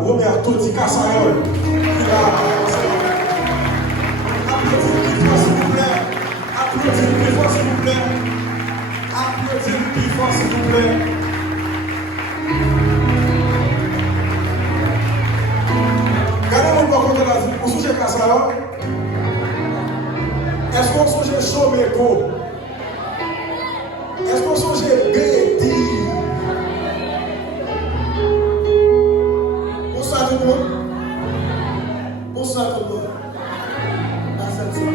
Roberto dit Kasayòl. Applaudissez le plus fort, s'il vous plaît. Applaudissez le plus fort, s'il vous plaît. Applaudissez le plus fort, s'il vous plaît. Regardez-moi encore contre la vie. On songe Kasayòl. Est-ce qu'on songe Chomeco? Est-ce qu'on songe Bédi? Bonsoir tout le monde. Bonsoir tout le monde.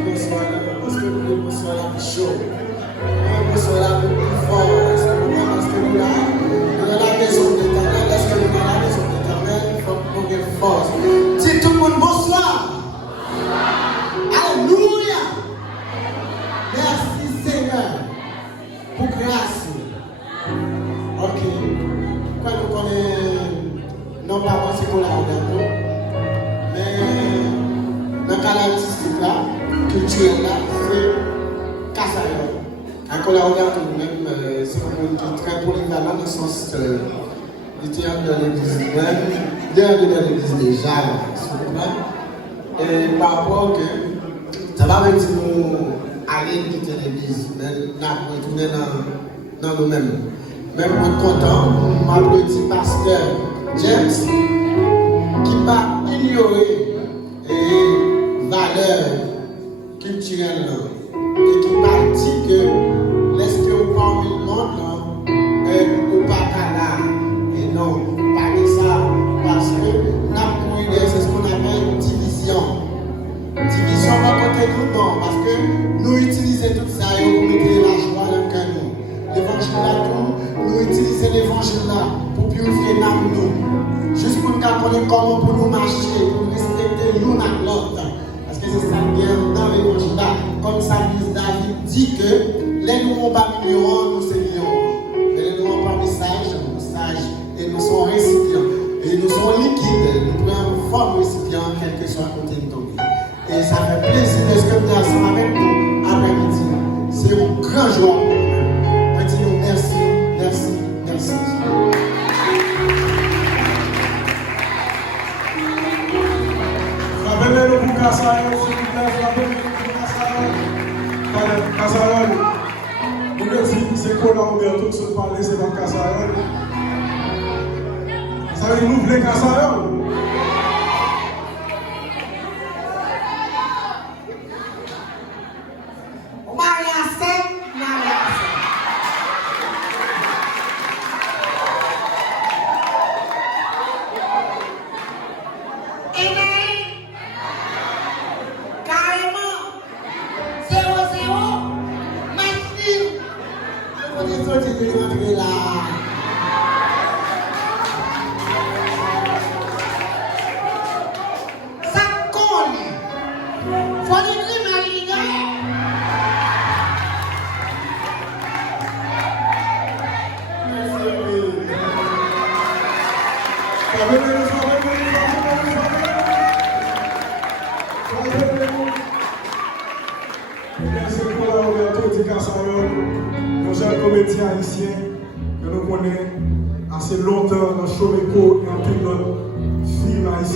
Bonsoir parce que nous bonsoir la plus chaud. Bonsoir la plus fort. Est-ce que nous là? Nous dans la maison de l'Éternel. Est-ce que nous dans la maison de l'Éternel? Il faut que nous ayons force. Dis tout le monde bonsoir. Alléluia. Merci Seigneur pour grâce. Ok. Quand nous connaissons, non pas moi c'est pour la regarder, mais dans le cas artistique là, culturel là, c'est Kasayòl. Quand on la regarde nous-mêmes, c'est comme un très polyvalent dans le sens du théâtre de l'église même, de l'église déjà, et par rapport que ça va même si nous aller quitter l'église, mais nous allons retourner dans nous-mêmes. Même pour content, m'applaudit pasteur James qui va ignorer les valeurs culturelles et qui va dire que l'espion parmi le monde ou pas là. Et non, pas de ça, parce que nous avons c'est ce qu'on appelle une division. Division va côté nous, non, parce que nous utilisons tout ça et nous mettons la joie dans le cœur. L'évangile là, nous utilisons l'évangile là pour purifier nous. Juste pour nous connaître comment pour nous marcher, pour respecter nous dans l'autre. Parce que c'est ça qui est dans l'évangile là. Comme ça, David dit que les nous n'ont pas millions, nous c'est millions. Mais les nous n'ont pas message, et nous sommes récipients. Et nous sommes liquides, nous prenons forme récipient, quel que soit le côté de tomber. Et ça fait plaisir de ce que nous sommes avec nous après-midi. C'est un grand joie pour nous. Disons merci, merci, merci. Frappez-le pour Kasayòl, s'il vous plaît, frappez-le pour Kasayòl. Kasayòl, vous me dites, c'est quoi la Roberto qui se parle, c'est dans Kasayòl. Vous savez, nous voulons Kasayòl. Merci pour la Roberto dit Kasayòl, un jeune comédien haïtien que nous connaissons assez longtemps dans Chomeco et en tout notre film haïtien.